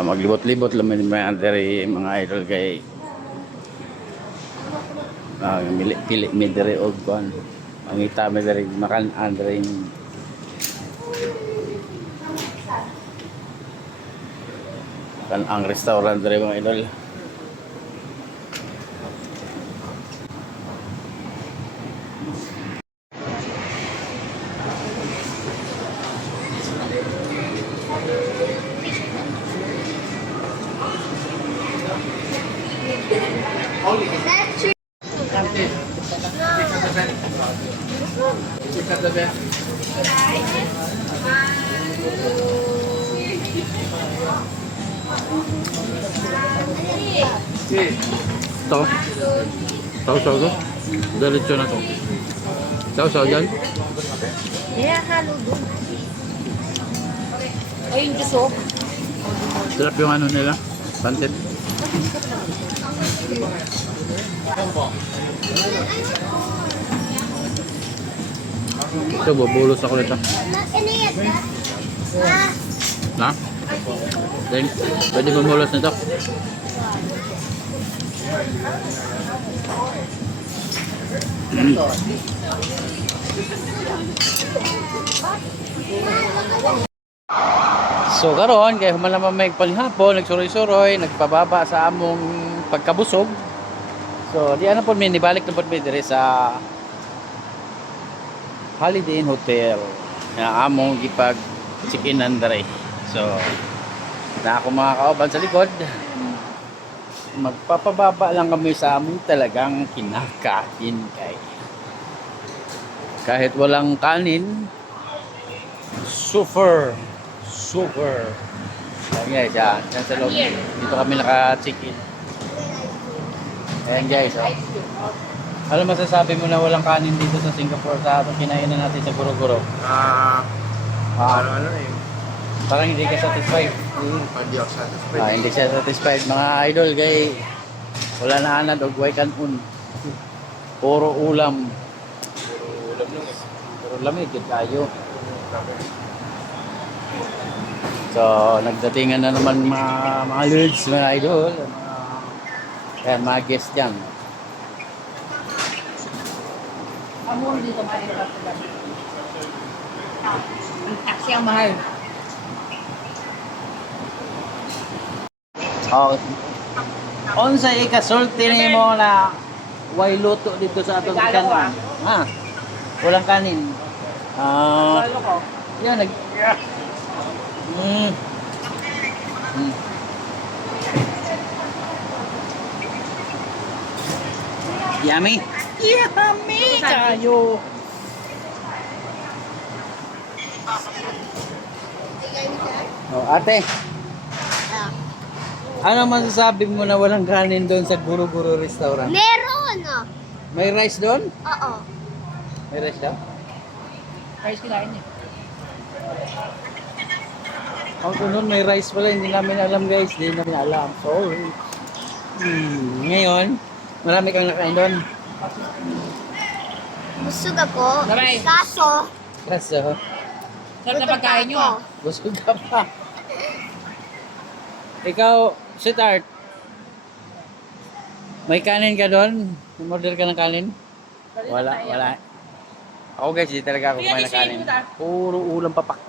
Maglibot-libot lang mga dere mga idol kay pili mi dere og kuan. Ang ita mi dere makan andre kan ang restaurant dere mga idol. That's true. Ito. Sausaw to. Diretso na to. Sausaw yan. Yeah, halo doon. Ay, yung juso. Sarap yung ano nila. Pantit. Ito, bubulos ako nito. Na? Then, pwede bumulos nito. So karon kay human naman may panghapon, nagsuroy-suroy, nagpababa sa among pagkabusog. So di ana po mi nibalik na po mi dire sa Holiday Inn Hotel na among gipag check-in dire. So na ako mga kauban sa likod. Magpapababa lang kami sa among talagang kinakain kay kahit walang kanin super ayan guys, yan sa loob dito kami naka-check-in. Ayan guys, ano masasabi mo na walang kanin dito sa Singapore sa itong kinainan natin sa Guro-Guro? Ano eh. Parang hindi ka satisfied. Hindi ako satisfied. Hindi siya satisfied mga idol kay wala na anad og way kanon. Puro ulam. Puro lamig kayo. So, nagdatingan na naman mga lords, mga idol. Mga guest dyan. Amor dito mahirap sila. Ang taxi ang mahal. Oh. Unsay ikasulti nimo na way luto dito sa atong kanan? Ha? Walang kanin. Yan nag Yummy. Yummy kayo. Oh, ate. Ano masasabi mo na walang kanin doon sa Guro-Guro restaurant? Meron! May rice doon? Oo. May rice daw? Rice kinain niya. Ang sunod may rice pala, hindi namin alam guys, hindi namin alam. Sorry. Ngayon, marami kang nakain doon. Busog ako. Sabay. Kaso, Kaso, Sarap na pagkain nyo ah. busog ka pa. Ikaw, sweetheart, may kanin ka doon? Umorder ka ng kanin? Wala. Ako guys, hindi talaga ako kumain ng kanin. Puro ulam papak.